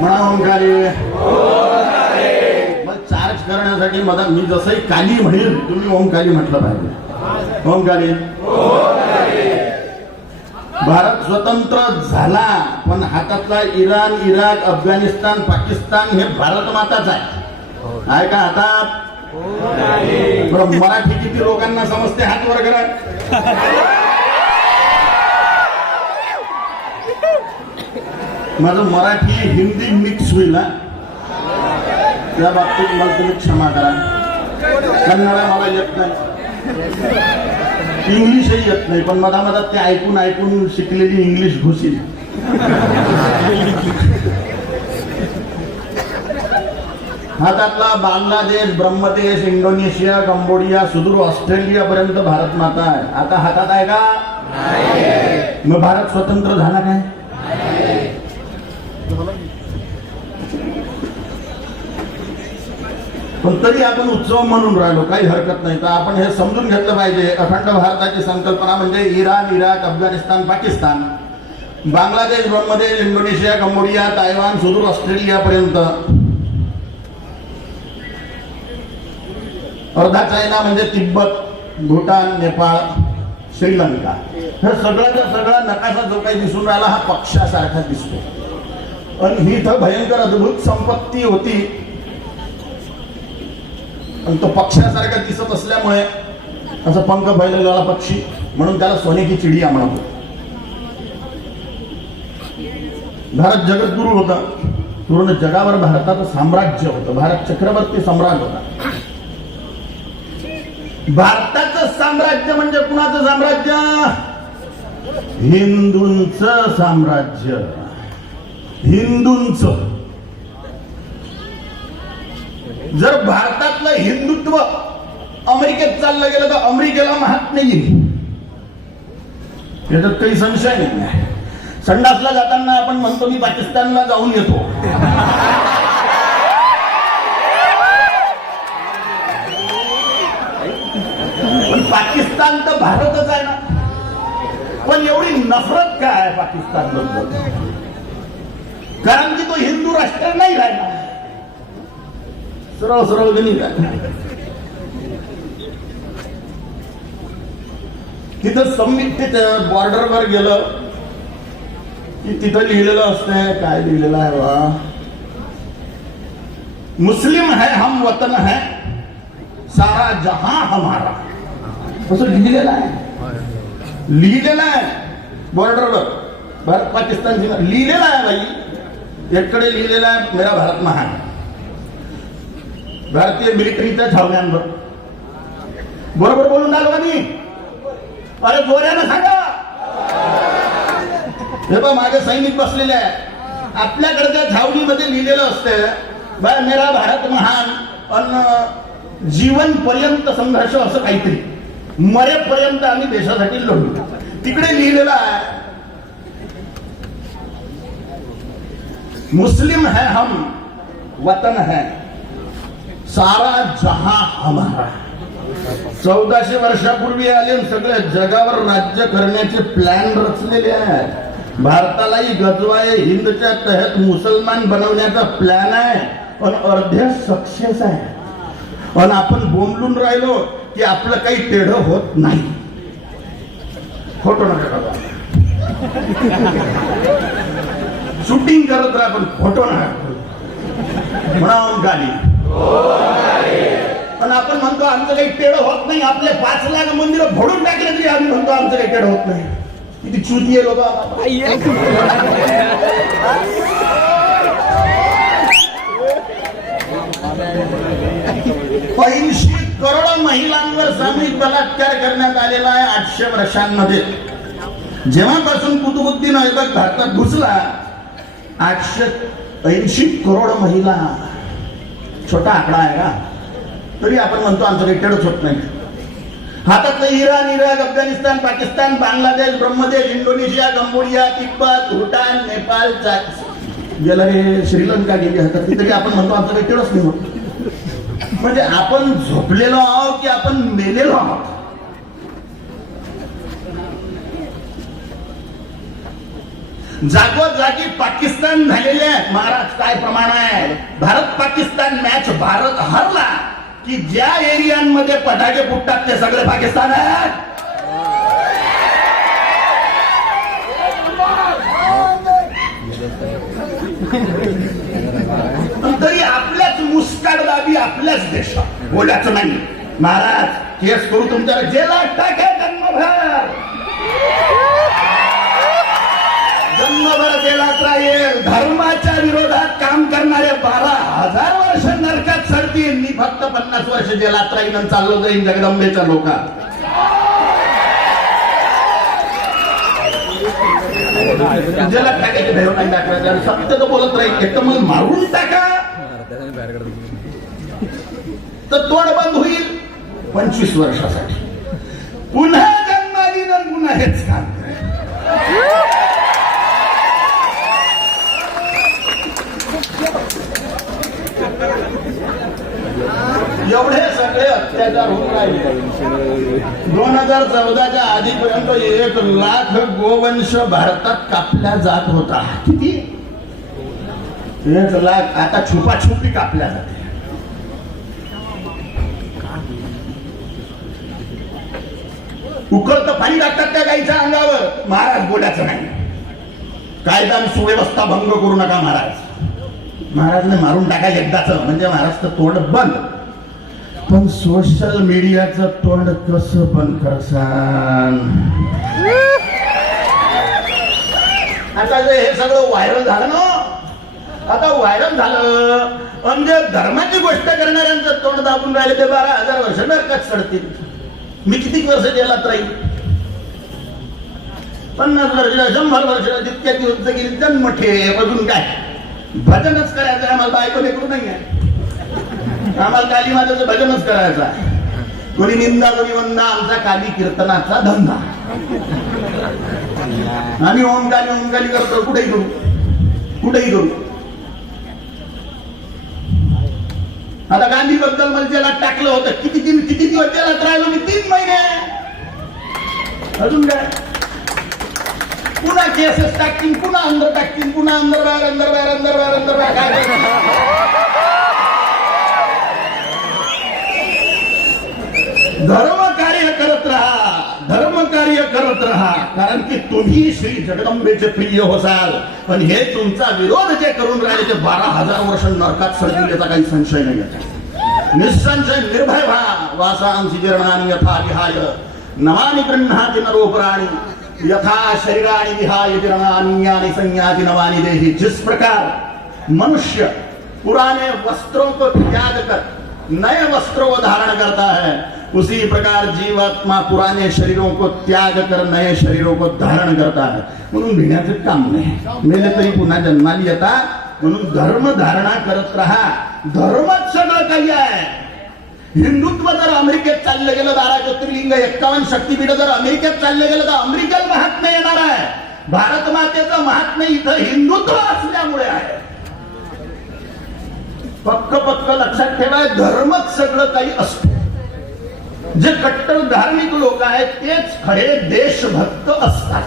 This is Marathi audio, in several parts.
म्हणा ओंकारे. मग चार्ज करण्यासाठी मला मी जसंही काली म्हणेल तुम्ही ओंकाली म्हटलं पाहिजे. ओंकारे. भारत स्वतंत्र झाला पण हातातला इराण, इराक, अफगाणिस्तान, पाकिस्तान हे भारत माताच आहे का हातात? बरं मराठी किती लोकांना समजते? हात वर करा. माझं मराठी हिंदी मिक्स होईल ना, त्या बाबतीत मला तुम्ही क्षमा करा. कन्नड मला येत नाही, इंग्लिशही येत नाही, पण मधामधात ते ऐकून ऐकून शिकलेली इंग्लिश घुसील. हातातला बांगलादेश, ब्रह्मदेश, इंडोनेशिया, कंबोडिया, सुदूर ऑस्ट्रेलिया पर्यंत भारत माता आहे. आता हातात आहे का? मग भारत स्वतंत्र झाला काय? पण तरी आपण उत्सव म्हणून राहिलो, काही हरकत नाही. तर आपण हे समजून घेतलं पाहिजे, अखंड भारताची संकल्पना म्हणजे इराण, इराक, अफगाणिस्तान, पाकिस्तान, बांगलादेश, ब्रह्मदेश, इंडोनेशिया, कंबोडिया, तायवान, सुदूर ऑस्ट्रेलिया पर्यंत, अर्धा चायना म्हणजे तिब्बत, भूटान, नेपाळ, श्रीलंका, हे सगळ्याचा सगळा नकाशा जो काही दिसून राहिला हा पक्षासारखा दिसतो. आणि ही तर भयंकर अद्भुत संपत्ती होती, आणि तो पक्षासारखा दिसत असल्यामुळे असं पंख फैललेला पक्षी म्हणून त्याला सोने की चिडिया म्हणतो. भारत जगद्गुरु होता, पूर्ण जगावर भारताचं साम्राज्य होतं. भारत चक्रवर्ती सम्राट होता. भारताचं साम्राज्य म्हणजे कुणाचं साम्राज्य? हिंदूंचं साम्राज्य. हिंदूंचं. जर भारतातलं हिंदुत्व अमेरिकेत चाललं गेलं तर अमेरिकेला महात्म्य येईल, याच्यात काही संशय नाही. संडासला जाताना आपण म्हणतो मी पाकिस्तानला जाऊन येतो. पण पाकिस्तान तर भारतच आहे ना. पण एवढी नफरत काय आहे पाकिस्तान बद्दल? कारण की तो हिंदू राष्ट्र नाही राहिला, सरळ सरळ गणित आहे. तिथं संमित बॉर्डरवर गेलं की तिथं लिहिलेलं असतंय, काय लिहिलेलं आहे बा, मुस्लिम है हम वतन है सारा जहां हमारा, असं लिहिलेलं आहे. लिहिलेलं आहे बॉर्डरवर, भारत पाकिस्तान लिहिलेलं आहे बाई. एकडे लिहिलेलं आहे मेरा भारत महान, भारतीय मिलिटरीच्या छावण्यांवर. बरोबर बोलून राहिलो का मी? अरे जोऱ्यानं सांगा. हे बा माझे सैनिक बसलेले आहे, आपल्याकडच्या छावणीमध्ये लिहिलेलं असतं बा मेरा भारत महान, अन जीवन पर्यंत संघर्ष असं काहीतरी, मरेपर्यंत आम्ही देशासाठी लढू, तिकडे लिहिलेलं आहे मुस्लिम है हम वतन है सारा जहां हमारा. 1400 वर्षापूर्वी आले, सगळ्या जगावर राज्य करण्याचे प्लॅन रचलेले आहेत. भारतालाही गजवाए हिंदच्या तहत मुसलमान बनवण्याचा प्लॅन आहे, पण अर्ध्या सक्सेस आहे. पण आपण बोंबलून राहिलो की आपलं काही टेढं होत नाही. फोटो नका शूटिंग करत राहा, पण फोटो नका म्हणा गाडी. पण आपण म्हणतो आमचं काही टेढं होत नाही. आपले 5 लाख मंदिरं फोडून टाकले तरी आम्ही म्हणतो आमचं काही टेढं होत नाही. किती चुती आहे लोक. 80 करोड महिलांवर सामूहिक बलात्कार करण्यात आलेला आहे 800 वर्षांमध्ये. जेव्हापासून कुतुबुद्दीन ऐबक भारतात घुसला, 880 करोड महिला. छोटा आकडा आहे का? तरी आपण म्हणतो आमचं काही टेढंच होत नाही. हातातलं इराण, इराक, अफगाणिस्तान, पाकिस्तान, बांगलादेश, ब्रह्मदेश, इंडोनेशिया, कंबोडिया, तिब्बत, भूटान, नेपाळ, गेलं रे श्रीलंका गेली हातात, तरी आपण म्हणतो आमचं काही टेढंच नाही होत. म्हणजे आपण झोपलेलो आहोत की आपण मेलेलो आहोत? जागोजागी पाकिस्तान झालेले आहे. महाराज काय प्रमाण आहे? भारत पाकिस्तान मॅच भारत हरला की ज्या एरियांमध्ये पटाके फुटतात ते सगळे पाकिस्तान आहेत. तरी आपल्याच मुस्काटदाबी आपल्याच देशात बोलायचं नाही. महाराज केस करू तुमच्या जेलात टाका जन्मभर जेलात राहील. धर्माच्या विरोधात काम करणारे 12,000 वर्ष नरकात सडतील. मी फक्त 50 वर्ष जेलात राहील आणि चाललो जाईन जगदंबेच्या लोकात. जेलात टाकायचे भेव नाही टाकायचं. सत्य तर बोलत राहील. एक तर मला मारून टाका तर तोंड बंद होईल 25 वर्षासाठी. पुन्हा जन्माली तर पुन्हा हेच काम एवढे सगळे अत्याचार होऊन राहिले. 2014च्या आधीपर्यंत 1 लाख गोवंश भारतात कापल्या जात होता. किती? 1 लाख. आता छुपाछुपी कापल्या जाते. उकळतं पाणी टाकतात त्या गाईच्या अंगावर. महाराज बोलायचं नाही. कायदा आणि सुव्यवस्था भंग करू नका महाराज. महाराजने मारून टाका एकदाच म्हणजे महाराजचं तोंड बंद. पण सोशल मीडियाचं तोंड कसं बंद करसान? आता जे हे सगळं व्हायरल झालं ना, आता व्हायरल झालं म्हणजे धर्माची गोष्ट करणाऱ्यांचं तोंड दाबून राहिले ते 12,000 वर्ष नरकात सडतील. मी किती वर्ष जेलात राहील? 50 वर्ष 100 वर्ष जितक्या दिवस गेली जन्म ठेव. अजून काय भजनच करायचं आहे आम्हाला. बायको लेकरू नाही आहे आम्हाला. काली माताचं भजनच करायचं आहे. कोणी निंदा कोणी वंदा. आमचा काली कीर्तनाचा धंदा. आम्ही ओमकाली करतो. कुठेही करू. आता गांधी बद्दल मला जेलात टाकलं होतं. किती दिवस जेलात राहिलो मी? 3 महिने. अजून काय? पुन्हा केसेस टाकतील. पुन्हा अंदर टाकतील. पुन्हा अंदर बाहेर काय धर्म कार्य करत राहा. कारण की तुम्ही श्री जगदंबेचे प्रिय होसाल. पण हे तुमचा विरोध जे करून राहिले ते 12,000 वर्ष नरकात सडतील याचा काही संशय नाही. निसंशय निर्भय व्हा. वासांसी जीर्णानि यथा विहाय नवानि गृह्णाति नरो प्राणी यथा शरीराणि विहाय जीर्णान्यानि संयाति नवानि देहि. जिस प्रकार मनुष्य पुराने वस्त्रों को त्याग कर नए वस्त्रों को धारण करता है, उसी प्रकार जीवात्मा पुराने शरीरों को त्याग कर नए शरीरों को धारण करता है. म्हणून भिण्याचं काम नाही. मेले तरी पुन्हा जन्माली येतात. म्हणून धर्म धारणा करत राहा. धर्मच सगळं काही आहे. हिंदुत्व जर अमेरिकेत चाललं गेलं 12 ज्योतिर्लिंग 51 शक्तीपीठ जर अमेरिकेत चाललं गेलं तर अमेरिकन महात्म्य येणार आहे. भारत मातेचं महात्म्य इथं हिंदुत्व असल्यामुळे आहे. पक्क लक्षात ठेवा. धर्मच सगळं काही असतो. जे कट्टर धार्मिक लोक आहेत तेच खरे देशभक्त असतात.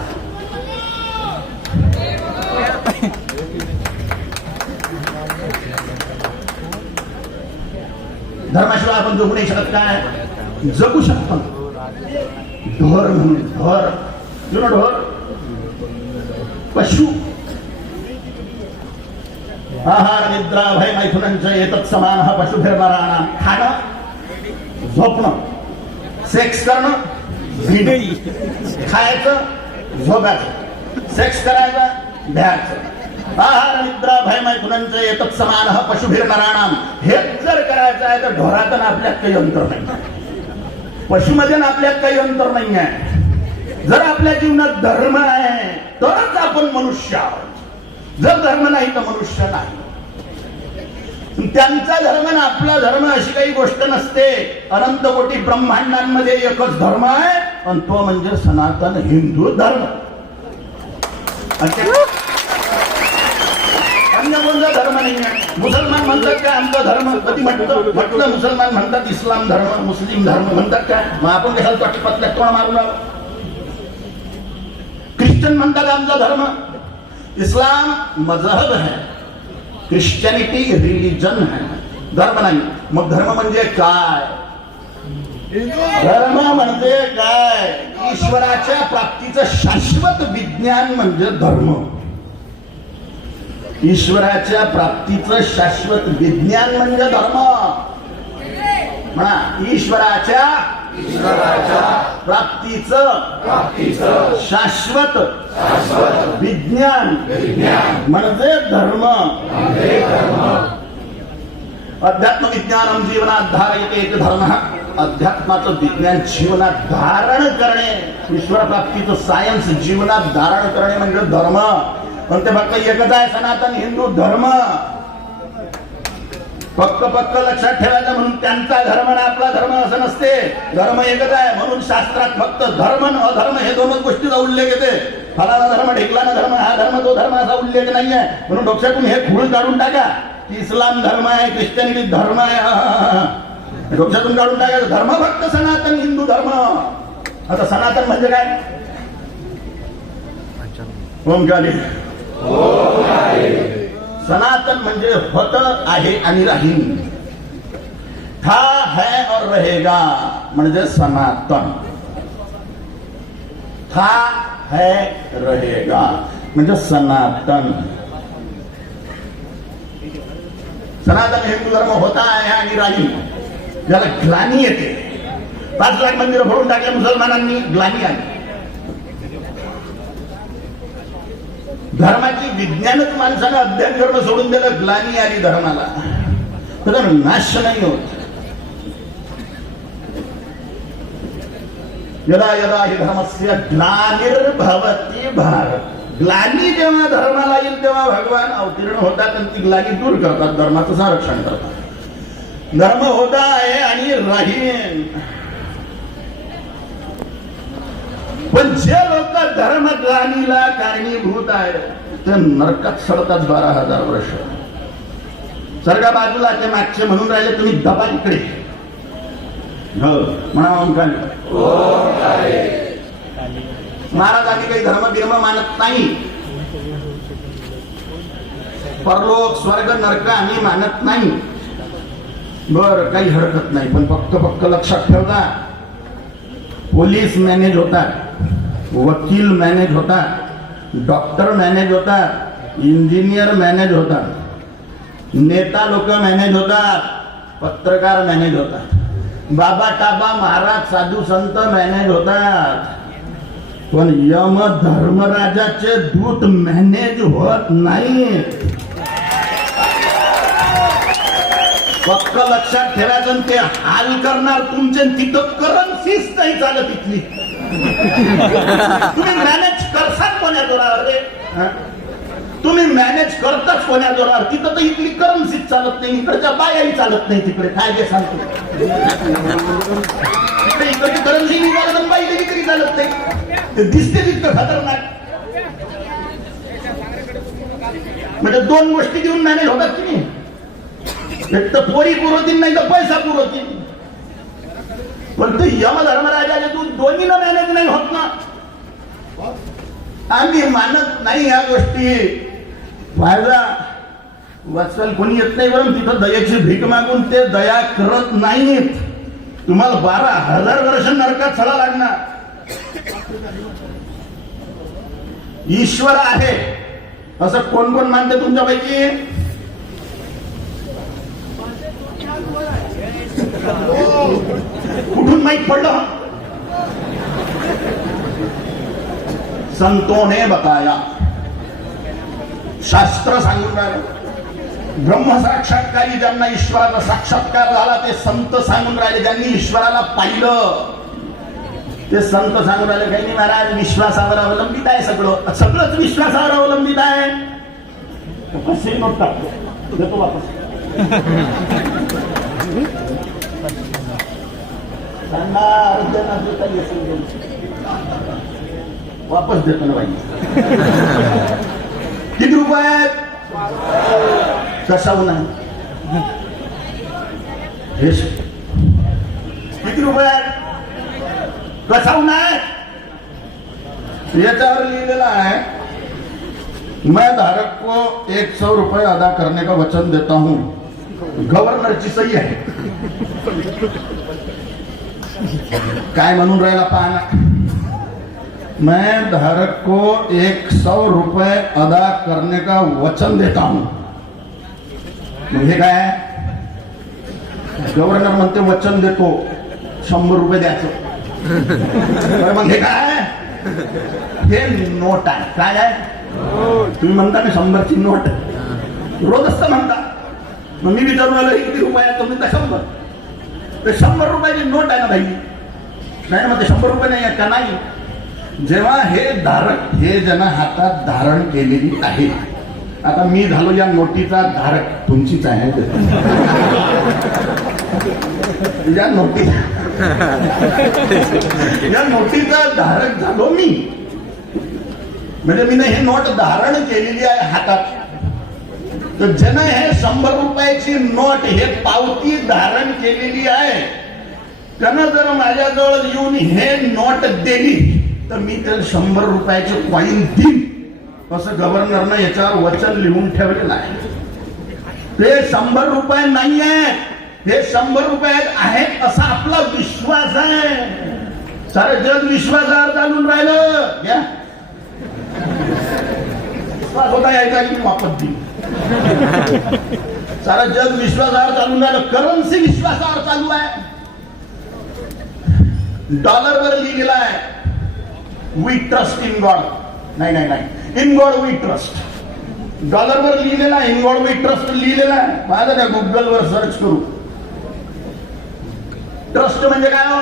धर्माशिवाय आपण जगू नाही शकत. काय जगू शकतो? ढोर म्हणून ढोर पशु आहार निद्रा भय मैथुनंच एतत् समानः पशुभिर्नराणां. खाणं झोपणं सेक्स करणं खायचं झोपायचं सेक्स करायचं भ्यायचं. आहार निद्रा भय मैथुनंच एतत् समानः पशुभिर्नराणां. हेच जर करायचं आहे तर ढोरात आपल्यात काही अंतर नाही. पशुमध्ये आपल्यात काही अंतर नाही आहे. जर आपल्या जीवनात धर्म आहे तरच आपण मनुष्य आहोत. जर धर्म नाही तर मनुष्य नाही. त्यांचा धर्म आणि आपला धर्म अशी काही गोष्ट नसते. अनंत कोटी ब्रह्मांडांमध्ये एकच धर्म आहे आणि तो म्हणजे सनातन हिंदू धर्म. अन्य कोणता धर्म नाही आहे. मुसलमान म्हणतात काय आमचा धर्म? कधी म्हटलं मुसलमान म्हणतात इस्लाम धर्म मुस्लिम धर्म म्हणतात काय? मग आपण कशाला पटल्या कोण मारून आलो? ख्रिश्चन म्हणतात आमचा धर्म. इस्लाम मजहब है, ख्रिश्चनिटी रिलीजन है, धर्म नाही. मग धर्म म्हणजे काय? धर्म म्हणजे काय? ईश्वराच्या प्राप्तीचं शाश्वत विज्ञान म्हणजे धर्म. ईश्वराच्या प्राप्तीचं शाश्वत विज्ञान म्हणजे धर्म. म्हणा, ईश्वराच्या प्राप्तीचं शाश्वत विज्ञान म्हणजे धर्म. अध्यात्म विज्ञानम जीवनात धारयते धर्म. अध्यात्माचं विज्ञान जीवनात धारण करणे, ईश्वर प्राप्तीचं सायन्स जीवनात धारण करणे म्हणजे धर्म. पण ते फक्त एकच आहे, सनातन हिंदू धर्म. फक्त लक्षात ठेवायचं म्हणून त्यांचा धर्म आणि आपला धर्म असं नसते. धर्म एकच आहे. म्हणून शास्त्रात फक्त धर्म आणि अधर्म हे दोनच गोष्टीचा उल्लेख येते. फलाना धर्म, ढेकलाना धर्म, हा धर्म तो धर्म असा उल्लेख नाहीये. म्हणून डोक्यातून हे खूळ काढून टाका की इस्लाम धर्म आहे, ख्रिश्चनिटी धर्म आहे. डोक्यातून काढून टाकायचं. धर्म फक्त सनातन हिंदू धर्म. आता सनातन म्हणजे काय? ओमकारे. सनातन म्हणजे होत आहे आणि राहील. था है और रहेगा म्हणजे सनातन. था है रहेगा म्हणजे सनातन. सनातन हिंदू धर्म होता आहे आणि राहील. ज्याला ग्लानी येते, 5 लाख मंदिरं फोडून टाकले मुसलमानांनी, ग्लानी आली. धर्माची विज्ञानच माणसाला अध्ययन करणं सोडून दिलं, ग्लानी आली धर्माला. तर नाश नाही होत. यदा यदा हि धर्मस्य ग्लानिर्भवति भारत. ग्लानी जेव्हा धर्माला येईल तेव्हा भगवान अवतीर्ण होतात आणि ती ग्लानी दूर करतात, धर्माचं संरक्षण करतात. धर्म होता आहे आणि राहील. पण जे लोक धर्मग्लानीला कारणीभूत आहेत ते नरकात सडतात 12,000 वर्ष. सरगा बाजूला ते मागचे म्हणून राहिले तुम्ही दबा इकडे. म्हणा ओंकारे. महाराज आम्ही काही धर्म बिर्म मानत नाही. परलोक स्वर्ग नरक आम्ही मानत नाही. बर, काही हरकत नाही. पण फक्त लक्षात ठेवता, पोलीस मॅनेज होतात, वकील मॅनेज होतात, डॉक्टर मॅनेज होतात, इंजिनियर मॅनेज होतात, नेता लोक मॅनेज होतात, पत्रकार मॅनेज होतात, बाबा टाबा महाराज साधू संत मॅनेज होतात. पण यम धर्मराजाचे दूत मॅनेज होत नाही. फक्त लक्षात ठेवायचं, ते हाल करणार तुमचे. तिथं करन्सीच नाही चालत इथली. तुम्ही मॅनेज करसाल कोण्या जोरावर रे? तुम्ही मॅनेज करताच कोण्या जोरावर? तिथं तर इथली करन्सीच चालत नाही, इकडच्या बायाही चालत नाही. तिकडे काय जे सांगतो, तिकडे इकडची करन्सी नाही चालत आणि बाई तरी चालत नाही. ते दिसते तितकं खतरनाक. म्हणजे 2 गोष्टी घेऊन मॅनेज होतात की नाही? एक तर पोरी पुरवतील, नाही तर पैसा पुरवतील. पण ते यम धर्मराजाचे तू दोन्हीला मॅनेज नाही होत ना. आम्ही मानत नाही ह्या गोष्टी. फायदा वाचवायला कोणी येत नाही. बरं, तिथं दयाची भीक मागून ते दया करत नाहीत. तुम्हाला 12,000 वर्ष नरकात चढा लागणार. ईश्वर आहे असं कोण कोण मानते तुमच्यापैकी? कुठून माहित पडलं? संतों ने बताया. शास्त्र सांगून राहिलं. ब्रह्म साक्षात्कारी ज्यांना ईश्वराचा साक्षात्कार झाला ते संत सांगून राहिले. ज्यांनी ईश्वराला पाहिलं ते संत सांगून राहिले. काही नाही महाराज, विश्वासावर अवलंबित आहे सगळं. सगळंच विश्वासावर अवलंबित आहे. कसे नोट टाकतो, देतो वापस. वापस देतो ना बाई. किती रुपये आहेत? कशाहून आहे? किती रुपये आहेत? कशाहून आहे? याच्यावर लिहिलेलं आहे मैं धारक को 100 रुपए अदा करने का वचन देता हूं. गव्हर्नरची सही आहे. काय म्हणून राहिला पाहना. मैं धारक को 100 रुपए अदा करने का वचन देता हूं. म्हणजे काय? गव्हर्नर म्हणते वचन देतो 100 रुपये द्यायचं. मग हे काय? हे नोट आहे. काय आहे? तुम्ही म्हणता ना 100ची नोट. रोज असतं म्हणता. मग मी विचारून आलो किती रुपये आहे? तुम्ही 100. तर 100 रुपयाची नोट आहे ना भाई. नाही मग ते 100 रुपये नाही आहेत का? नाही. जेव्हा हे धारक हे ज्यांना हातात धारण केलेली आहे. आता मी झालो या नोटीचा धारक. तुमचीच आहे या नोटीचा धारक झालो मी. म्हणजे मी हे नोट धारण केलेली आहे हातात. तर ज्यानं हे 100 रुपयाची नोट हे पावती धारण केलेली आहे त्यानं जर माझ्याजवळ येऊन हे नोट दिली तर मी त्याला 100 रुपयाचे कॉईन देईन असं गव्हर्नरनं याच्यावर वचन लिहून ठेवलेलं आहे. ते 100 रुपये नाही आहेत. हे 100 रुपये आहेत असा आपला विश्वास आहे. सारं जग विश्वासावर चालून राहिलं. या होता यायचा की वापस देईन. सारं जग विश्वासावर चालून राहिलं. करन्सी विश्वासावर चालू आहे. डॉलरवर लिहिलेला आहे वी ट्रस्ट इन गॉड. नाही नाही नाही इन गॉड वी ट्रस्ट. डॉलरवर लिहिलेला आहे इन गॉड वी ट्रस्ट लिहिलेला आहे. माझं त्या गुगलवर सर्च करू. ट्रस्ट म्हणजे काय हो?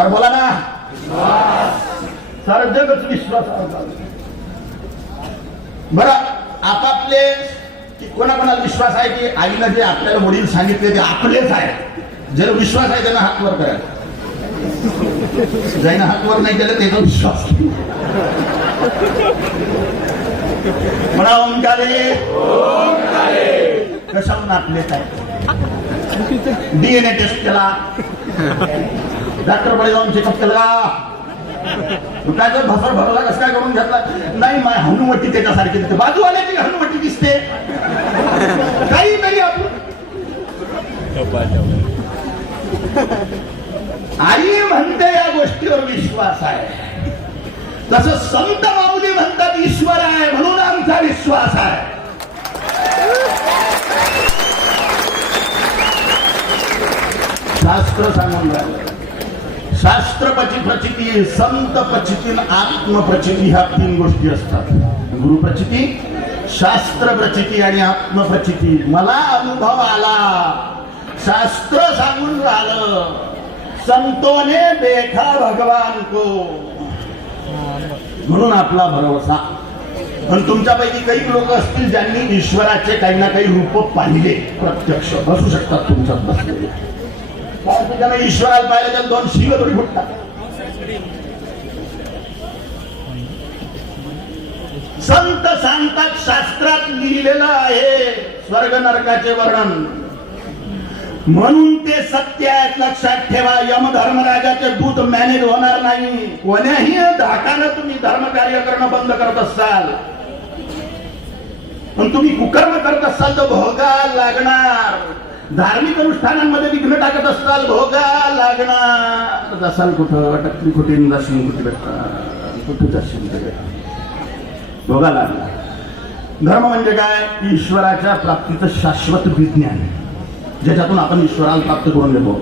अरे बोला ना. सारं जगच विश्वासावर चालू. बरं आपापले कोणाकोणाला विश्वास आहे की आईला जे आपल्याला वडील सांगितले ते आपलेच आहे. ज्याला विश्वास आहे त्यांना हात वर करायचा. ज्यानं हात वर नाही केलं त्याचा विश्वास म्हणा. ओंकारे कशाहून आपलेच आहे. डीएनए टेस्ट केला. डॉक्टर कडे जाऊन चेकअप केला. काय तर भसर भरला कसं काय करून घेतला. नाही माझी हनुवटी त्याच्यासारखी दिसते. बाजूवाल्याची हनुवटी दिसते. काहीतरी आपण आई म्हणते या गोष्टीवर विश्वास आहे. तसं संत माऊली म्हणतात ईश्वर आहे म्हणून आमचा विश्वास आहे. शास्त्र सांगून राहिलं. शास्त्र प्रचिती संत प्रचिती आत्मप्रचिती ह्या 3 गोष्टी असतात. गुरुप्रचिती शास्त्र प्रचिती आणि आत्मप्रचिती. मला अनुभव आला. शास्त्र सांगून राहिलं संतों ने देखा भगवान को म्हणून आपला भरोसा. पण तुमच्यापैकी काही लोक असतील ज्यांनी ईश्वराचे काही ना काही रूप पाहिले. प्रत्यक्ष असू शकतात तुमच्यात बसलेले. ज्यांना ईश्वराला पाहिलं त्याला 2 शिव थोडी फुटतात. संत सांगतात शास्त्रात लिहिलेलं आहे स्वर्ग नरकाचे वर्णन. म्हणून ते सत्य आहेत. लक्षात ठेवा. यमधर्मराजाचे दूत मॅनेज होणार नाही. कोण्याही धाकानं तुम्ही धर्म कार्य करणं बंद करत असाल पण तुम्ही कुकर्म करत असाल तर भोगा लागणार. धार्मिक अनुष्ठानांमध्ये विघ्न टाकत असाल भोगा लागणार. जासाल कुठं अटकली कुठे जाशील कुठे कुठे जाशील भोगा लागणार. धर्म म्हणजे काय? ईश्वराच्या प्राप्तीचं शाश्वत विज्ञान ज्याच्यातून आपण ईश्वराला प्राप्त करून घेतो.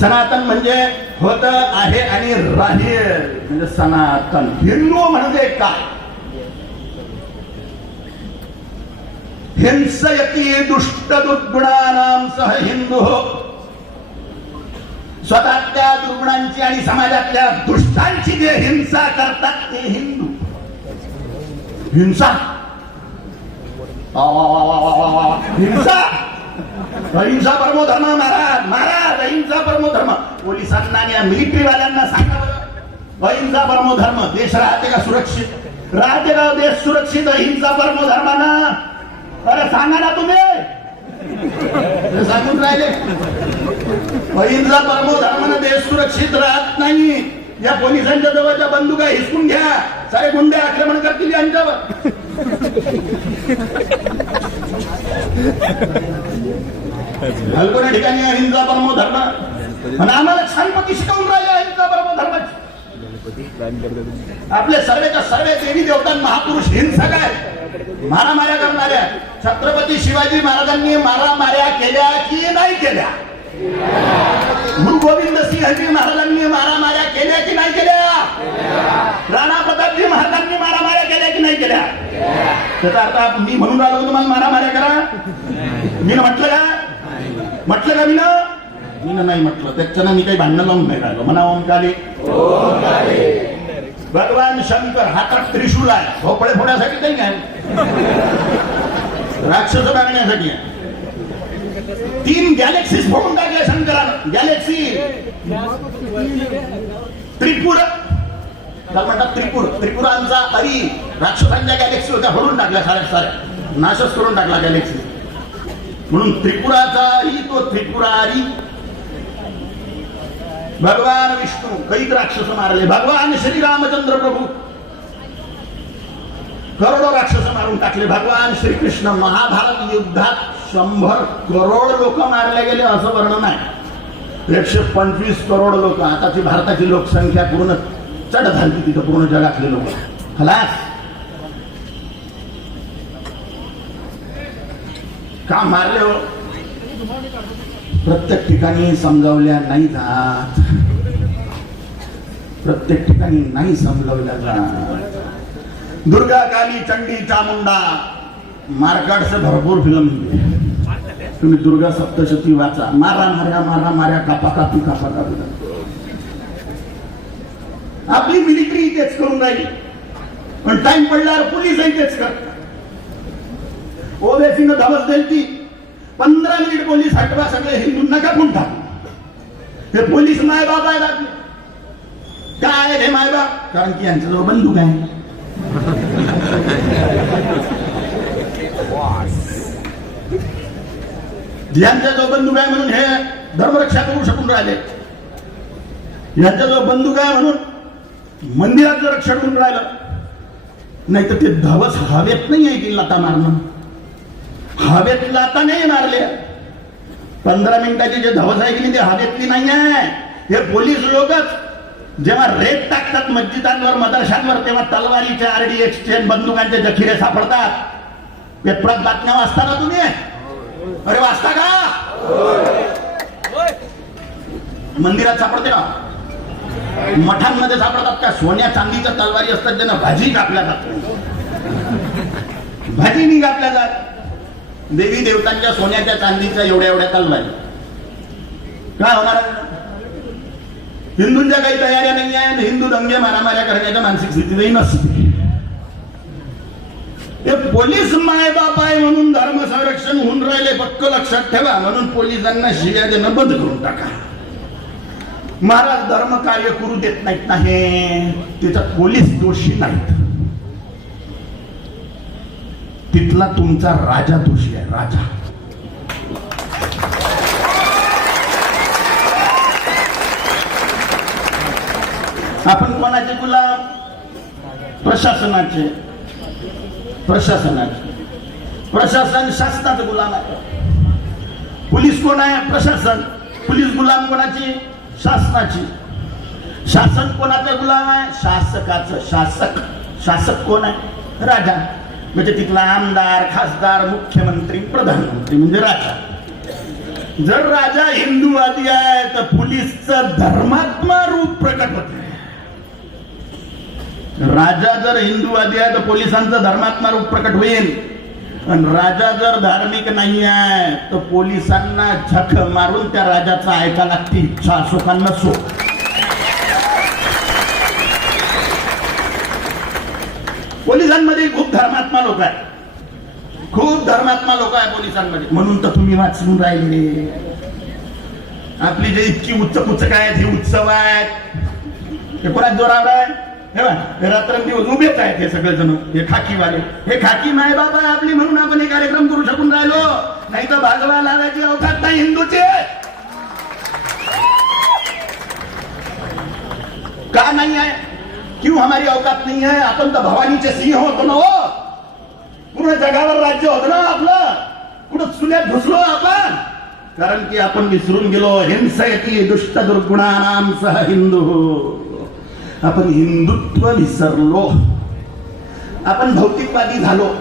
सनातन म्हणजे होत आहे आणि राहील म्हणजे सनातन. हिंदू म्हणजे काय? हिंसयती दुष्ट दुर्गुणानां सह हिंदू. स्वतःच्या दुर्गुणांची आणि समाजातल्या दुष्टांची जे हिंसा करतात ते हिंदू. हिंसा हिंसा अहिंसा परमो धर्म. महाराज महाराज अहिंसा परमो धर्म. पोलिसांना आणि मिलिटरी वाल्यांना सांगा अहिंसा परमो धर्म. देश राहते का सुरक्षित? राहते का देश सुरक्षित अहिंसा परमो धर्माना? अरे सांगा ना तुम्ही. सांगून राहिले अहिंसा परमो धर्मानं देश सुरक्षित राहत नाही. या पोलिसांच्या जवळच्या बंदुका हिसकून घ्या, सारे गुंडे आक्रमण करतील यांच्यावर. हलकोण्या ठिकाणी अहिंसा परमो धर्म, आणि आम्हाला छानपैकी शिकवून राहिले अहिंसा परमो धर्माची. आपले सर्वेच्या सर्व देवी देवता महापुरुष हिंसक आहेत, मारामाऱ्या करणाऱ्या. छत्रपती शिवाजी महाराजांनी मारामाऱ्या केल्या की नाही केल्या? गुरु गोविंद सिंहजी महाराजांनी मारामाऱ्या केल्या की नाही केल्या? राणा प्रतापजी महाराजांनी मारामाऱ्या केल्या की नाही केल्या? त्याचा अर्थ मी म्हणून राहिलो तुम्हाला मारामाऱ्या करा? मी म्हटलं का? म्हटलं का मी नाही म्हटलं. त्याच्यानं मी काही भांडण लावून नाही राहिलो. म्हणा ओम काली. भगवान शंकर हातात त्रिशूल आहे, भोपळे फोडण्यासाठी नाही काय, राक्षस मारण्यासाठी आहे. 3 गॅलेक्सीज फोडून टाकल्या शंकरानं. गॅलेक्सी त्रिपुर म्हणतात, त्रिपुरांचा हरी राक्षसांच्या गॅलेक्सी होत्या, फोडून टाकल्या साऱ्या, नाशच करून टाकला गॅलेक्सी. म्हणून त्रिपुराचा हरी तो त्रिपुरारी. भगवान विष्णू कैक राक्षस मारले. भगवान श्री रामचंद्र प्रभू करोडो राक्षस मारून टाकले. भगवान श्रीकृष्ण महाभारत युद्धात 100 करोड लोक मारले गेले असं वर्णन आहे. 125 करोड लोक. आताची भारताची लोकसंख्या पूर्ण चढ झाली तिथं, पूर्ण जगातले लोक खलास. का मारले हो? प्रत्येक ठिकाणी समजावल्या नाही जात, प्रत्येक ठिकाणी नाही समजावल्या जात. दुर्गा काली चंडी चामुंडा मारकाट से भरपूर फिल्म. तुम्ही दुर्गा सप्तशती वाचा. मारा माऱ्या कापा कापी. आपली मिलिटरी तेच करून राहिली, पण टाइम पडल्यावर पोलीसही तेच करतात. ओवेसीनं धमक दिली ती 15 मिनिट पोलीस हटवा, सगळे हिंदूंना कापून टाक. हे पोलीस मायबाप आहेत आपले. काय हे मायबाप? कारण की यांच्याजवळ बंदूक आहे. यांच्याजवळ बंदूक आहे म्हणून हे धर्मरक्षा करू शकून राहिले. यांच्याजवळ बंदूक आहे म्हणून मंदिराचं रक्षण करून राहिलं. नाही तर ते धवस हवेत नाही आहे की लाता मारणं. हवेत लाता नाही मारले. 15 मिनिटाची जे धवस आहे की नाही ते हवेतली नाही आहे. हे पोलीस लोकच जेव्हा रेत टाकतात मस्जिदांवर, मदरशांवर, तेव्हा तलवारीच्या RDX बंदुकांचे जखिरे सापडतात. पेपरात बातम्या वाचता ना तुम्ही? अरे वाचता का? मंदिरात सापडते ना, मठांमध्ये सापडतात का? सोन्या चांदीच्या तलवारी असतात ज्यांना भाजी कापल्या जात. भाजी नाही कापल्या जात. देवी देवतांच्या सोन्याच्या चांदीच्या एवढ्या तलवारी. काय होणार? हिंदूंच्या काही तयाऱ्या नाही आहेत. हिंदू दंगे मारामाऱ्या करण्याच्या मानसिक स्थितीतही नसते. हे पोलीस मायबाप आहे म्हणून धर्म संरक्षण होऊन राहिले, पक्क लक्षात ठेवा. म्हणून पोलिसांना शिव्या देणं बंद करून टाका. महाराज धर्म कार्य करू देत नाहीत नाही, त्याच्यात पोलीस दोषी नाहीत. तिथला तुमचा राजा दोषी आहे. राजा आपण कोणाचे गुलाम? प्रशासनाचे. प्रशासन शासनाचं गुलाम आहे. पोलीस कोण आहे? प्रशासन. पोलीस गुलाम कोणाची? शासनाची. शासन कोणाचा गुलाम आहे? शासकाचं. शासक कोण आहे? राजा. म्हणजे तिथला आमदार, खासदार, मुख्यमंत्री, प्रधानमंत्री म्हणजे राजा. जर राजा हिंदूवादी आहे तर पोलीसचं धर्मात्मा रूप प्रकट होते. राजा जर हिंदूवादी आहे तर पोलिसांचं धर्मात्मा रूप प्रकट होईल. पण राजा जर धार्मिक नाही आहे तर पोलिसांना झक मारून त्या राजाचा ऐका लागते, इच्छा असो का नसो. पोलिसांमध्ये खूप धर्मात्मा लोक आहेत. खूप धर्मात्मा लोक आहे पोलिसांमध्ये. म्हणून तर तुम्ही वाचून राहिले. आपली जे इतकी उच्च पुच्चक आहेत, हे उत्सव आहेत, हे कोणाच जोरावर आहे? हे रात्रंदिवस उभेच आहेत हे सगळेजण. हे खाकीवाले, हे खाकी मायबाप आहे आपली म्हणून आपण हे कार्यक्रम करू शकून राहिलो. नाही तर भाजवा लावायची अवकाश नाही हिंदूचे. का नहीं है? क्यों हमारी औकात नहीं है? आपण तर भवानीचे सिंह होतो ना हो. पूर्ण जगावर राज्य होतं ना आपलं. कुठं चुल्यात घुसलो आपण? कारण की आपण विसरून गेलो हिंसयती दुष्ट दुर्गुणानाम सह हिंदू. आपण हिंदुत्व विसरलो. आपण भौतिकवादी झालो.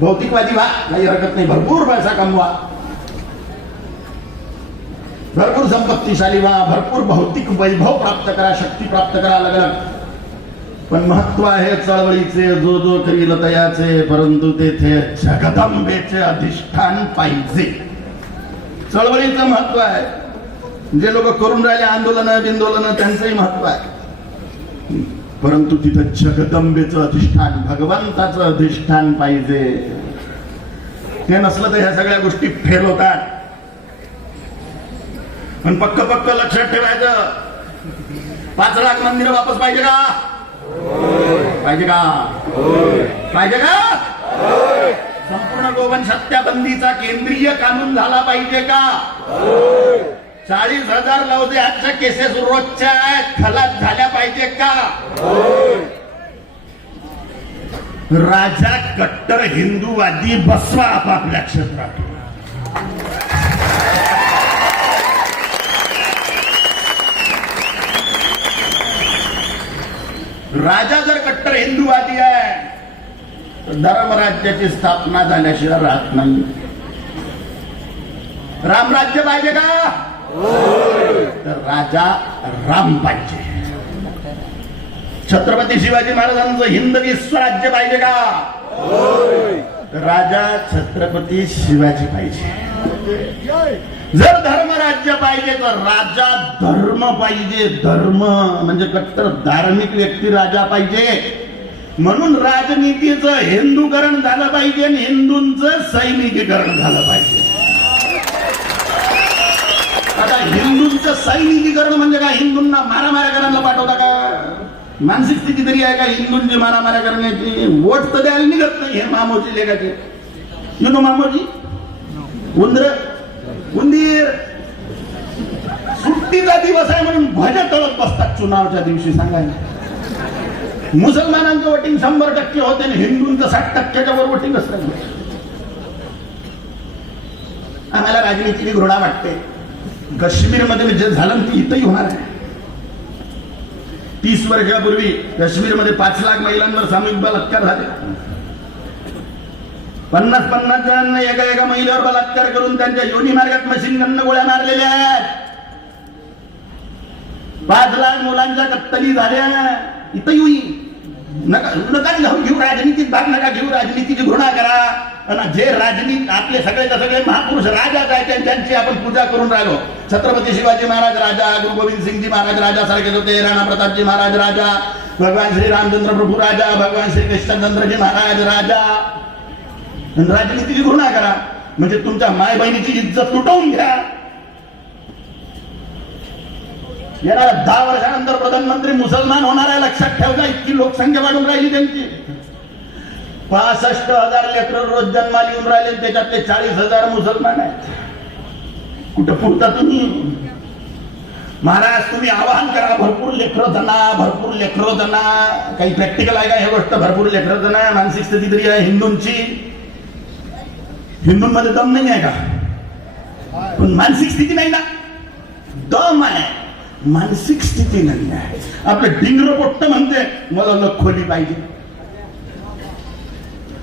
भौतिकवादी व्हा, काही हरकत नाही. भरपूर पैसा कमवा, भरपूर संपत्तीशाली व्हा, भरपूर भौतिक वैभव प्राप्त करा, शक्ती प्राप्त करा, अलग अलग. पण महत्व आहे चळवळीचे. जो जो करील तयाचे, परंतु तेथे जगदंबेचे अधिष्ठान पाहिजे. चळवळीचं महत्व आहे. जे लोक करून राहिले आंदोलन बिंदोलन त्यांचंही महत्व आहे, परंतु तिथं जगदंबेचं अधिष्ठान, भगवंताचं अधिष्ठान पाहिजे. हे नसलं तर ह्या सगळ्या गोष्टी फेल होतात. पण पक्क पक्क लक्षात ठेवायचं, 5 लाख मंदिर वापस पाहिजे का? पाहिजे का? पाहिजे का? संपूर्ण गोवंश हत्याबंदीचा केंद्रीय कानून झाला पाहिजे का? 40,000 लवज्यांच्या केसेस रोजच्या खलास झाल्या पाहिजे का? राजा कट्टर हिंदूवादी बसवा आपापल्या क्षेत्रात. राजा जर कट्टर हिंदूवादी आहे तर धर्मराज्याची स्थापना झाल्याशिवाय राहत नाही. रामराज्य पाहिजे का? तर राजा राम पाहिजे. छत्रपती शिवाजी महाराजांचं हिंदवी स्वराज्य पाहिजे का? तर राजा छत्रपती शिवाजी पाहिजे. जर धर्मराज्य पाहिजे तर राजा धर्म पाहिजे. धर्म म्हणजे कट्टर धार्मिक व्यक्ती राजा पाहिजे. म्हणून राजनीतीचं हिंदूकरण झालं पाहिजे आणि हिंदूंचं सैनिकीकरण झालं पाहिजे. आता हिंदूंचं सैनिकीकरण म्हणजे काय? हिंदूंना मारामाऱ्या करायला पाठवता का? मानसिक स्थिती तरी आहे का हिंदूंची मारामाऱ्या करण्याची? वोट तर द्यायला निघत नाही हे मामोजी लेखाचे. यु नो मामोजी उंदर उंदीर सुट्टीचा दिवस आहे म्हणून भज तळत बसतात चुनावच्या दिवशी. सांगायला मुसलमानांचं वोटिंग 100% होते आणि हिंदूंचं 60%च्या वर वोटिंग असतं. आम्हाला राजनीतीची घृणा वाटते. काश्मीरमध्ये जे झालं ते इथंही होणार आहे. 30 वर्षापूर्वी काश्मीरमध्ये 5 लाख महिलांवर सामूहिक बलात्कार झाले. 50 जणांना एका महिलेवर बलात्कार करून त्यांच्या योनी मार्गात मशीन गननं गोळ्या मारलेल्या आहेत. 5 लाख मुलांच्या कत्तली झाल्या. इथंही होईल. नका घेऊ राजनीतीत भाग नका घेऊ. राजनीतीची घृणा करा. आणि जे राजनीती आपले सगळे महापुरुष राजाच आहेत त्यांची आपण पूजा करून राहिलो. छत्रपती शिवाजी महाराज राजा, गुरु गोविंद सिंगजी महाराज राजा सारखेच होते. राणा प्रतापजी महाराज राजा, भगवान श्री रामचंद्र प्रभू राजा, भगवान श्री कृष्णचंद्रजी महाराज राजा. राजनीतीची घृणा करा म्हणजे तुमच्या माय बहिणीची इज्जत तुटवून घ्या. येणाऱ्या 10 वर्षानंतर प्रधानमंत्री मुसलमान होणार आहे, लक्षात ठेवता. इतकी लोकसंख्या वाढून राहिली त्यांची. 65,000 लेकरं रोज जन्माला येऊन राहिले, त्याच्यातले 40,000 मुसलमान आहेत. कुठं पुरता तुम्ही? महाराज तुम्ही आवाहन करा, भरपूर लेकरं जणा, भरपूर लेकरं जणा. काही प्रॅक्टिकल आहे का हे गोष्ट? भरपूर लेकरं जणा. मानसिक स्थिती तरी आहे हिंदूंची. हिंदूंमध्ये दम नाही आहे का? पण मानसिक स्थिती नाही ना. दम आहे, मानसिक स्थिती नाही आहे. आपलं डिंगर पोट्ट म्हणते मला लग खोली पाहिजे.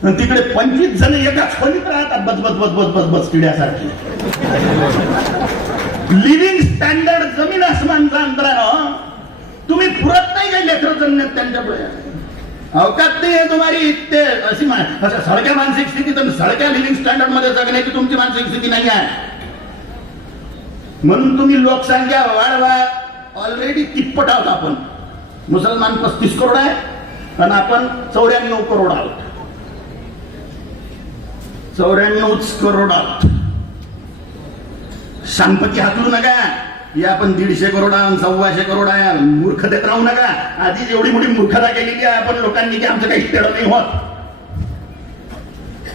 तिकडे 25 जण एकाच खोलीत राहतात बस बस बस बस बस बस किड्यासारखी. लिव्हिंग स्टँडर्ड जमीन आसमानचा अंतरानं. तुम्ही पुरत नाही काही लेकरं जन्मात त्यांच्यापुढे. अवकात नाही आहे तुम्हारी. ते अशी अशा सळक्या मानसिक स्थितीत सळक्या लिव्हिंग स्टँडर्ड मध्ये जगण्याची तुमची मानसिक स्थिती नाही आहे. म्हणून तुम्ही लोकसंख्या वाढवा. ऑलरेडी तिप्पट आहोत आपण. मुसलमान 35 करोड आहे आणि आपण 94 करोड आहोत. 94 करोड आहोत. शांतपती हातरू नका. या आपण 150 करोड आहे, 125 करोड आहे. मूर्खतेत राहू नका. आधी जेवढी मोठी मूर्खता केलेली आहे आपण लोकांनी की आमचं काही तेढ नाही होत.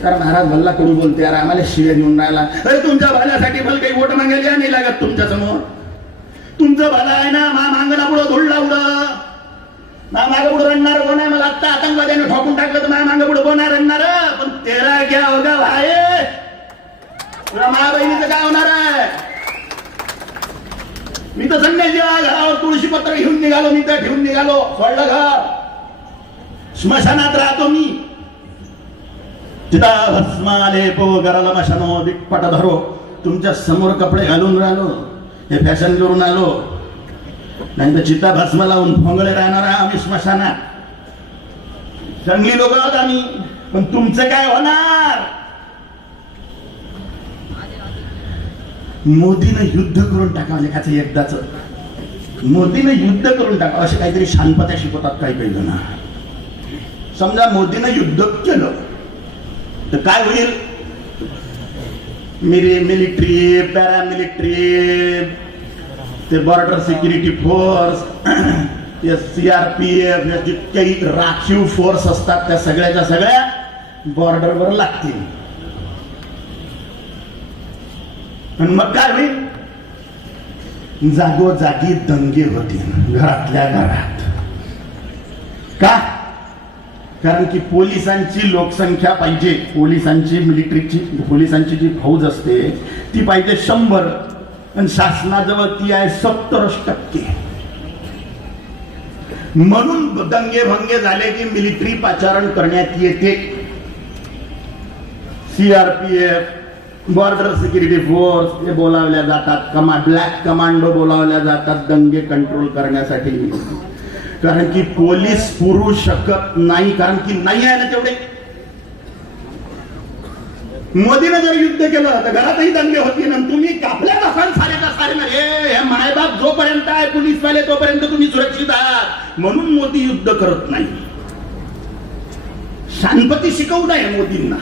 तर महाराज भल्ला कडू बोलते यार, आम्हाला शिव्या घेऊन राहिला. अरे तुमच्या भाल्यासाठी मला काही वोट मागायला नाही लागत तुमच्या समोर. तुमचं भलं आहे ना, मा मागला पुढं धुळला उडं, मा मागे पुढे रडणार कोण आहे? मला आत्ता आतंकवाद्याने ठोकून टाकलं तर मा मागे पुढे कोण आहे रडणार? पण तेरा क्या होगा भाई, तुला मा बहिणीचं काय होणार आहे? मी तर संन्यास जेव्हा घरावर तुळशी पत्र घेऊन निघालो, मी तर ठेवून निघालो, सोडलं घर, स्मशानात राहतो मी. चिता भस्माले पो कराला मशानो दिक्पट धरो, तुमच्या समोर कपडे घालून राहिलो, हे फॅशन करून आलो, नाही तर चिता भस्म लावून भोंगळे राहणार आहे आम्ही स्मशानात. चांगली लोक आहोत आम्ही, पण तुमचं काय होणार? मोदीनं युद्ध करून टाकावं लेखाचं एकदाच, मोदीनं युद्ध करून टाकावं असे काहीतरी शानपत्या शिकवतात काही काही जण. समजा मोदीनं युद्ध केलं तर काय होईल? मिलिटरी, पॅरामिलिटरी, ते बॉर्डर सिक्युरिटी फोर्स, ते CRPF, या जितक्याही राखीव फोर्स असतात त्या सगळ्याच्या सगळ्या बॉर्डरवर लागतील. आणि मग काय होईल? जागोजागी दंगे होतील घरातल्या घरात. का? कारण की पोलिसांची लोकसंख्या पाहिजे, पोलिसांची मिलिटरीची पोलिसांची जी फौज असते ती पाहिजे 100, आणि शासनाजवळ ती आहे 70%. म्हणून दंगे भंगे झाले की मिलिटरी पाचारण करण्यात येते. CRPF, बॉर्डर सिक्युरिटी फोर्स हे बोलावल्या जातात, ब्लॅक कमांडो बोलावल्या जातात दंगे कंट्रोल करण्यासाठी. कारण की पोलीस पुरू शकत नाही, कारण की नाही आहे ना तेवढे. मोदीनं जर युद्ध केलं तर घरातही दंगे होतील, आणि तुम्ही कापल्या असाल सारेचा सारे ना. हे मायबाप जोपर्यंत आहे पोलीसवाले तोपर्यंत तुम्ही सुरक्षित आहात, म्हणून मोदी युद्ध करत नाही. शांतपती शिकवू नये मोदींना.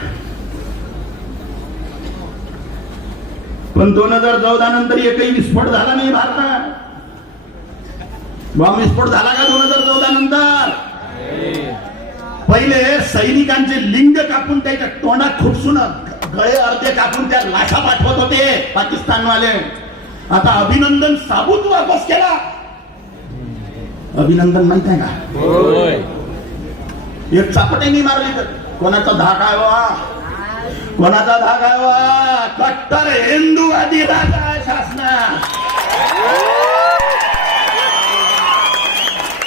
पण 2014 नंतर एकही विस्फोट झाला नाही भारतात. बॉम्ब विस्फोट झाला का 2014 नंतर? पहिले सैनिकांचे लिंग कापून त्याच्या तोंडात खुपसून गळे अर्धे कापून त्या लाशा पाठवत होते पाकिस्तानवाले. आता अभिनंदन साबूत वापस केला. अभिनंदन माहित आहे का? एक चापटे नाही मारली तर. कोणाचा धाक आहे वा, कोणाचा धाक आहे वा? कट्टर हिंदूवादी धाक आहे शासनात.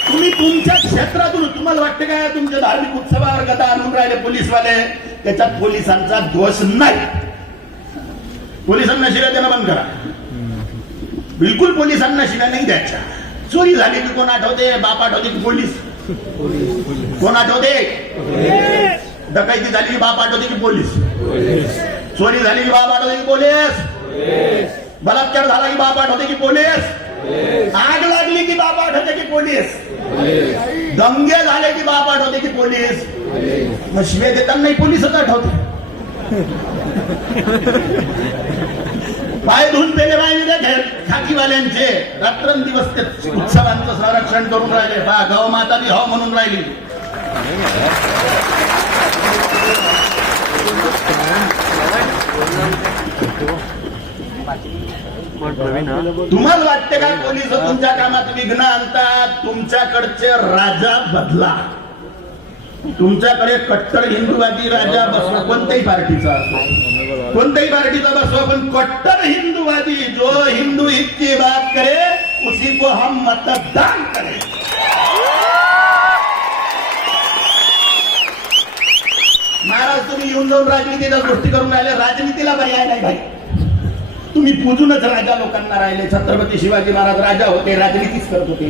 तुम्ही तुमच्या क्षेत्रातून, तुम्हाला वाटतं काय तुमच्या धार्मिक उत्सवावर गदा आणून राहिले पोलीसवाले, त्याच्यात पोलिसांचा दोष नाही. पोलिसांना शिव्या देणं बंद करा, बिलकुल पोलिसांना शिव्या नाही द्यायच्या. चोरी झाली की कोण आठवते? बाप आठवते की पोलीस? कोण आठवते? डकायती झाली की बाप आठवते की पोलीस? चोरी झाली की बाप आठवते की पोलीस? बलात्कार झाला की बाप आठवते की पोलीस? आग लागली की बाप आठवते की पोलीस? दंगे झाले की बाप आठवते की पोलीस? मग शिव्या देताना नाही पोलीसच आठवते. पाय धुवून पेले बाय खाकीवाल्यांचे रात्रंदिवस ते उत्सवांचं संरक्षण करून राहिले. बा गौ माता बी हो म्हणून राहिली. तुम्हाला वाटते का पोलीस तुमच्या कामात विघ्न आणतात? तुमच्याकडचे राजा बदला. तुमच्याकडे कट्टर हिंदूवादी राजा बसवा, कोणत्याही पार्टीचा असो, कोणत्याही पार्टीचा बसवा, पण कट्टर हिंदूवादी जो हिंदू हित की बात करे उसी को हम मतदान करें. महाराज तुम्ही येऊन जाऊन राजनीतीच्या गोष्टी करून राहिले. राजनीतीला पर्याय नाही भाई. तुम्ही पूजूनच राजा लोकांना राहिले. छत्रपती शिवाजी महाराज राजा होते, राजनीतीच करत होते.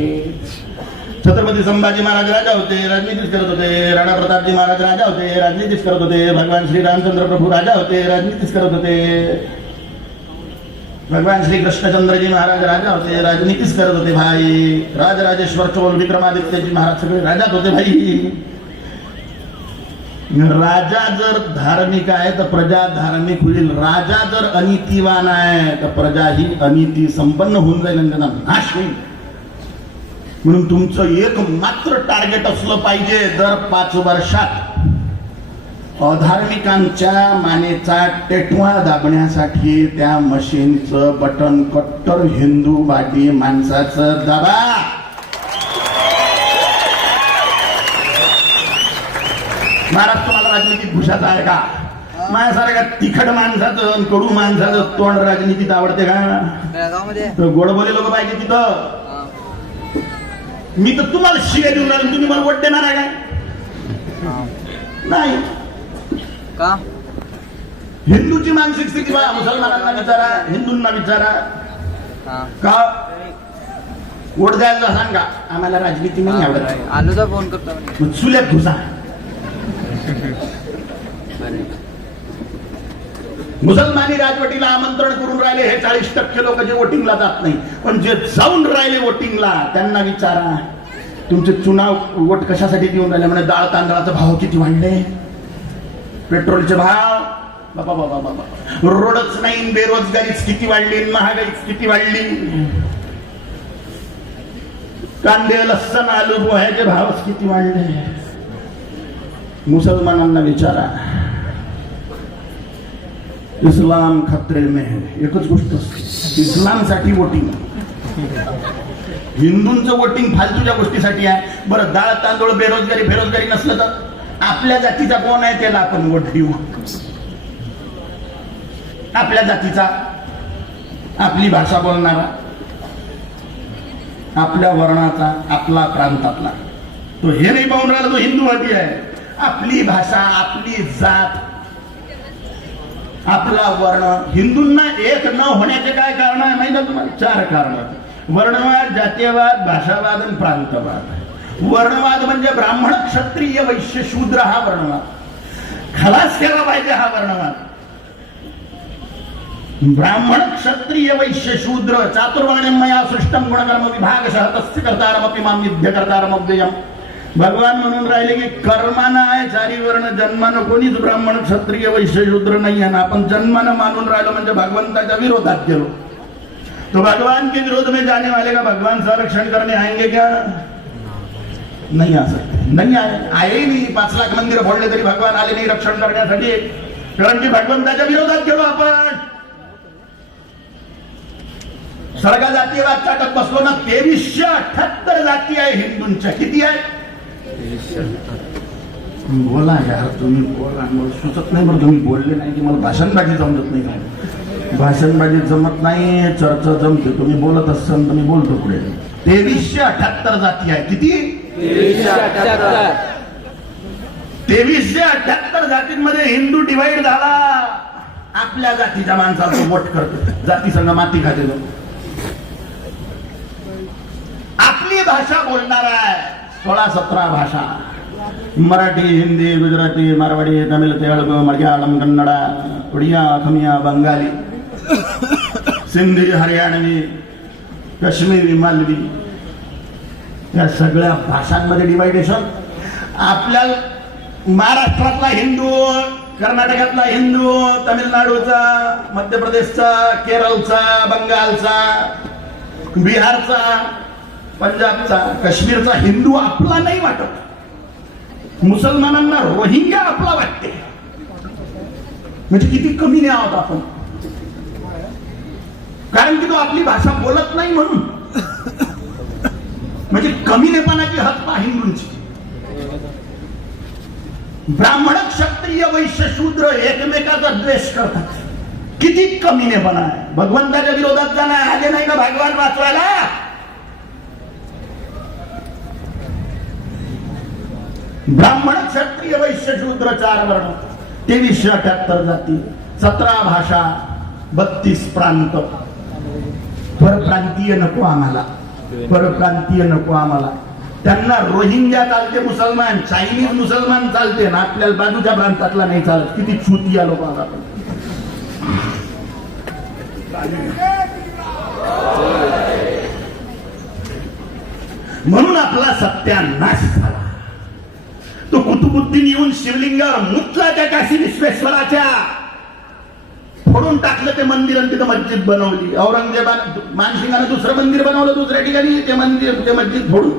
छत्रपती संभाजी महाराज राजा होते, राजनीतीच करत होते. राणा प्रतापजी महाराज राजा होते, राजनीतीच करत होते. भगवान श्री रामचंद्र प्रभू राजा होते, राजनीतीच करत होते. भगवान श्री कृष्णचंद्रजी महाराज राजा होते, राजनीतीच करत होते भाई. राजराजेश्वर चोल विक्रमादित्यजी महाराज सगळे राजाच होते भाई. राजा जर धार्मिक आहे तर प्रजा धार्मिक होईल. राजा जर अनितीवान आहे तर प्रजा ही अनिती संपन्न होऊन जाईल आणि त्यांना नाश होईल. म्हणून तुमचं एक मात्र टार्गेट असलं पाहिजे, दर 5 वर्षात अधार्मिकांच्या मानेचा टेटवा दाबण्यासाठी त्या मशीनचं बटन कट्टर हिंदूवादी माणसाचं दाबा. महाराज तुम्हाला राजनीतीत भूषाचा आहे का? माझ्यासारख्या तिखट माणसाचं आणि कडू माणसाचं तोंड राजनीतीत आवडते का? गोड बोले लोक पाहिजे तिथं. मी तर तुम्हाला शिव्या देऊन राहिलो, तुम्ही मला वोट देणार आहे काय? नाही का? हिंदूची मानसिक स्थिती बघा, मुसलमानांना विचारा, हिंदूंना विचारा. का वोट द्यायला सांगा, आम्हाला राजनीती नाही आवडत. आलोचा फोन करतो चुल्यात घुसा. मुसलमानी राजवटीला आमंत्रण करून राहिले हे 40% लोक जे वोटिंगला जात नाही, पण जे जाऊन राहिले वोटिंगला त्यांना विचारा तुमचे चुनाव वोट कशासाठी देऊन राहिले. म्हणजे डाळ तांदळाचे भाव किती वाढले, पेट्रोलचे भाव, बाबा बाबा बाबा, रोडच नाही, बेरोजगारीच किती वाढली, महागाईच किती वाढली, कांदे लसण आलू पोह्याचे भावच किती वाढले. मुसलमानांना विचारा, इस्लाम खतरे में है. एकच गोष्ट, इस्लामसाठी वोटिंग. हिंदूंचं वोटिंग फालतूच्या गोष्टीसाठी आहे. बरं, डाळ तांदूळ बेरोजगारी बेरोजगारी नसलं तर आपल्या जातीचा कोण आहे त्याला आपण वोट देऊ. आपल्या जातीचा, आपली भाषा बोलणारा, आपल्या वर्णाचा, आपला प्रांतातला, तो हे नाही पाहून राहिला तो हिंदूवादी आहे. आपली भाषा, आपली जात, आपला वर्ण. हिंदूंना एक न होण्याचे काय कारण आहे माहिती आहे तुम्हाला? 4 कारण. वर्णवाद, जातीयवाद, भाषावाद आणि प्रांतवाद. वर्णवाद म्हणजे ब्राह्मण, क्षत्रिय, वैश्य, शूद्र हा वर्णवाद. खलास केला पाहिजे हा वर्णवाद. ब्राह्मण, क्षत्रिय, वैश्य, शूद्र चातुर्वर्ण्यं मया सृष्टं गुणकर्म विभागशः तस्य कर्तारमपि मां विद्य कर्तारमव्ययम्. भगवान म्हणून राहिले की कर्मानं आहे 4 वर्ण, जन्मानं कोणीच ब्राह्मण, क्षत्रिय, वैश्य, शूद्र नाही आहे. आपण जन्मानं मानून राहिलो म्हणजे भगवंताच्या विरोधात गेलो. तो भगवान के विरोध में जाने वाले का भगवान संरक्षण करने आएंगे क्या? नहीं आ सकते, नहीं आए नाही. 5 लाख मंदिर फोडले तरी भगवान आले नाही रक्षण करण्यासाठी, कारण की भगवंताच्या विरोधात गेलो आपण. सरगा जातीयवाद चाटत बसलो ना. 2378 जाती आहे हिंदूंच्या. किती आहे? बोला यार, तुम्ही बोला. मला सुचत नाही बरं, तुम्ही बोलले नाही की मला भाषणबाजी जमत नाही. भाषणबाजी जमत नाही, चर्चा जमते. तुम्ही बोलत असाल तर मी बोलतो पुढे. 2378 जाती आहे. किती? 2378 जातींमध्ये हिंदू डिवाइड झाला. आपल्या जातीच्या माणसाचं वोट करतो, जाती संघ माती खाते. आपली भाषा बोलणारा आहे 16-17 भाषा. मराठी, हिंदी, गुजराती, मारवाडी, तमिळ, तेलुगू, मल्याळम, कन्नडा, उडिया, खमिया, बंगाली, सिंधी, हरियाणवी, काश्मीरी, मालवी, या सगळ्या भाषांमध्ये डिवायडेशन. आपल्या महाराष्ट्रातला हिंदू, कर्नाटकातला हिंदू, तमिळनाडूचा, मध्य प्रदेशचा, केरळचा, बंगालचा, बिहारचा, पंजाबचा, काश्मीरचा हिंदू आपला नाही वाटत. मुसलमानांना रोहिंग्या आपला वाटते. म्हणजे किती कमी नाही आहोत आपण, कारण की तो आपली भाषा बोलत नाही म्हणून. म्हणजे कमीनेपणाची हद पहा हिंदूंची. ब्राह्मण, क्षत्रिय, वैश्य, शूद्र एकमेकाचा द्वेष करतात. किती कमीनेपणा आहे. भगवंताच्या विरोधात जाणार आले नाही का भगवान वाचवायला? ब्राह्मण, क्षत्रिय, वैश्य, शूद्र 4 वर्ण, 2378 जाती, 17 भाषा, 32 प्रांत. परप्रांतीय नको आम्हाला, परप्रांतीय नको आम्हाला. त्यांना रोहिंग्या चालते, मुसलमान, चायनीज मुसलमान चालते ना, आपल्याला बाजूच्या प्रांतातला नाही चालत. किती चुतिया लोक आहात आपण. म्हणून आपला सत्यानाश झाला. तो कुतुबुद्दीन येऊन शिवलिंगावर मुतला त्या काशी विश्वेश्वराच्या, फोडून टाकलं ते मंदिर आणि तिथं मस्जिद बनवली. औरंगजेबाने, मानसिंगाने दुसरं मंदिर बनवलं दुसऱ्या ठिकाणी. ते मंदिर, ते मस्जिद फोडून,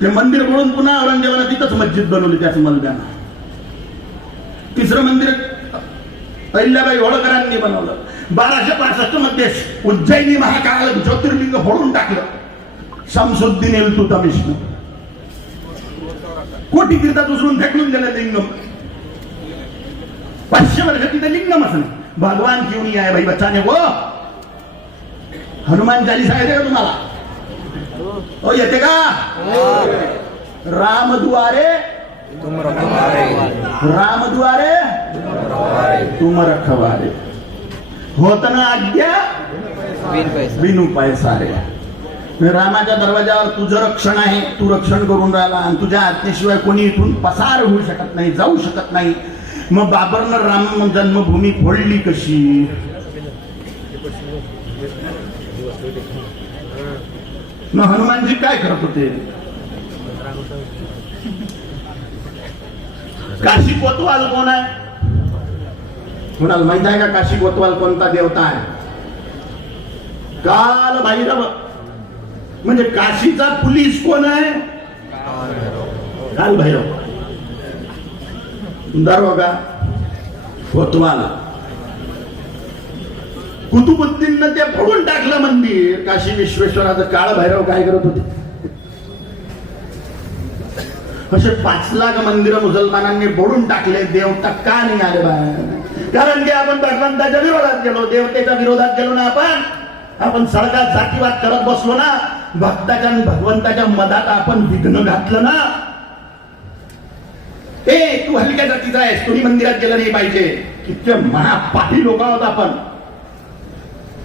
ते मंदिर फोडून पुन्हा औरंगजेबाने तिथंच मस्जिद बनवली त्याच मलब्यानं. तिसरं मंदिर अहिल्याबाई होळकरांनी बनवलं. 1265 मध्ये उज्जैनी महाकाल ज्योतिर्लिंग फोडून टाकलं शमसुद्दीन इल्तुतमिशनं. कोटी तीर्थात उचलून फेकून दिलं लिंगम. 500 वर्ष तिथे लिंगमच नाही. भगवान क्यों नहीं आए भाई बच्चाने वो. हनुमान चालीसा येते का तुम्हाला? हो येते का? रामद्वारे रामद्वारे तुम रखवारे. होत ना आज्ञा बिनु पैसारे. रामाच्या दरवाजावर तुझं रक्षण आहे, तू रक्षण करून राहिला आणि तुझ्या आज्ञेशिवाय कोणी इथून पसार होऊ शकत नाही, जाऊ शकत नाही. मग बाबरनं राम जन्मभूमी फोडली कशी? मग हनुमानजी काय करत होते? काशी कोतवाल कोण आहे? कुणाला माहित आहे का काशी कोतवाल कोणता देवता आहे? काल भैरव. म्हणजे काशीचा पोलीस कोण आहे? काल भैरव. दरोगा कोतवाल. कुतुबुद्दीननं ते फोडून टाकलं मंदिर. काशी विश्वेश्वराचं. काळ भैरव काय करत होते? असे 5 लाख मंदिर मुसलमानांनी फोडून टाकले. देवता का नाही आले बाहेर? कारण की आपण भगवंताच्या विरोधात गेलो, देवतेच्या विरोधात गेलो ना. आपण सळकात जातीवाद करत बसलो ना. भक्ताच्या आणि भगवंताच्या मधात आपण विघ्न घातलं ना. तू हलक्या जातीचा आहेस, तुम्ही मंदिरात गेलं नाही पाहिजे. किती महापापी लोक आहोत आपण.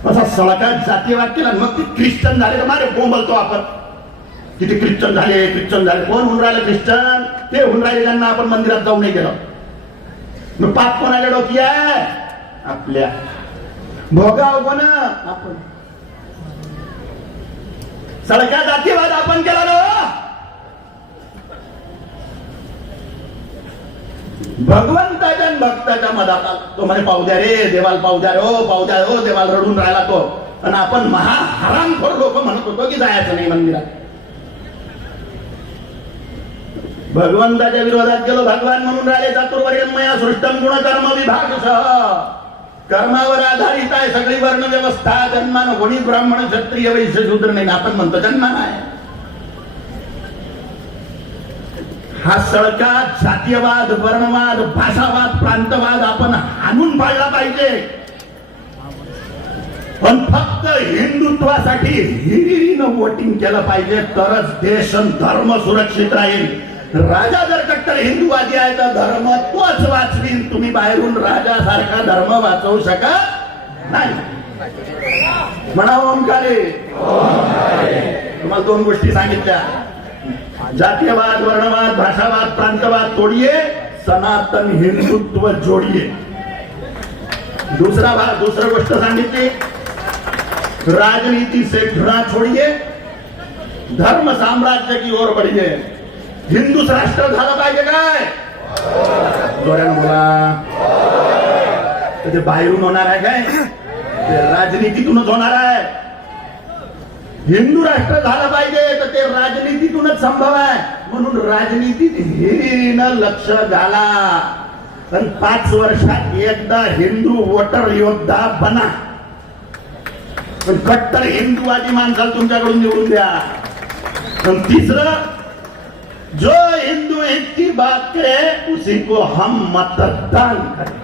असा सळकात जातीवाद केला. मग ते ख्रिश्चन झाले तर मारे बोंबलतो आपण. किती ख्रिश्चन झाले, ख्रिश्चन झाले. कोण होऊन राहिले ख्रिश्चन? ते होऊन राहिले ज्यांना आपण मंदिरात जाऊ नाही गेलो. मग पाप कोणाला डोकी आहे? आपल्या. भोगाव कोण? आपण. सळका जातीवाद आपण केला ना. भगवंताच्या भक्ताच्या मधात तो म्हणे पाहू द्या रे देवाला, पाहू द्या हो, पाहू द्या हो. देवाला रडून राहिला तो. आणि आपण महाहरामखोर लोक म्हणत होतो की जायचं नाही मंदिरात. भगवंताच्या विरोधात गेलो. भगवान म्हणून राहिले चातुर्वर्ण्यं मया सृष्टं गुणकर्म विभागशः. कर्मावर आधारित आहे सगळी वर्ण व्यवस्था. जन्मानं कोणी ब्राह्मण क्षत्रिय वैश्य शूद्र नाही. आपण म्हणतो जन्मानं आहे. हा सळका जातीयवाद, वर्णवाद, भाषावाद, प्रांतवाद आपण हाणून पाडला पाहिजे. पण फक्त हिंदुत्वासाठी हिरीनं वोटिंग केलं पाहिजे तरच देश आणि धर्म सुरक्षित राहील. राजा जर कट्टर हिंदुवादी आहे तर धर्म तोच वाचवीन. तुम्ही बाहेरून राजासारखा धर्म वाचवू शकत नाही. म्हणा ओंकारे. तुम्हाला 2 गोष्टी सांगितल्या. जातीयवाद, वर्णवाद, भाषावाद, प्रांतवाद तोडिये, सनातन हिंदुत्व जोडिये. दुसरी गोष्ट सांगितली, राजनीति से घृणा छोडिये, धर्म साम्राज्य की ओर बढ़िये. हिंदूच राष्ट्र झालं पाहिजे काय? जोरानं बोला. ते बाहेरून होणार आहे काय? ते राजनीतीतूनच होणार आहे. हिंदू राष्ट्र झालं पाहिजे तर ते राजनीतीतूनच संभव आहे. म्हणून राजनीतीत हिरीनं लक्ष घाला. पण 5 वर्षात एकदा हिंदू वोटर योद्धा बना. पण कट्टर हिंदुवादी माणसाला तुमच्याकडून निवडून द्या. पण तिसरं, जो हिंदू की बात करे उसी को हम मतदान करें.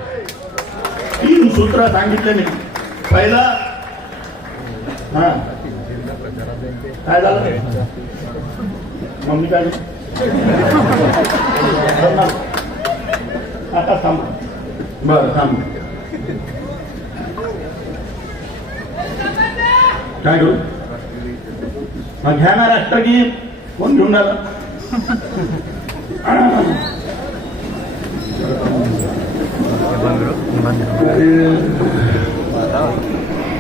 3 सूत्र सांगितले मी. पहिलं, काय झालं? मम्मी काय आता थांब. बरं थांब. काय करू? घ्या ना राष्ट्रगीत. कोण घेऊन आलं?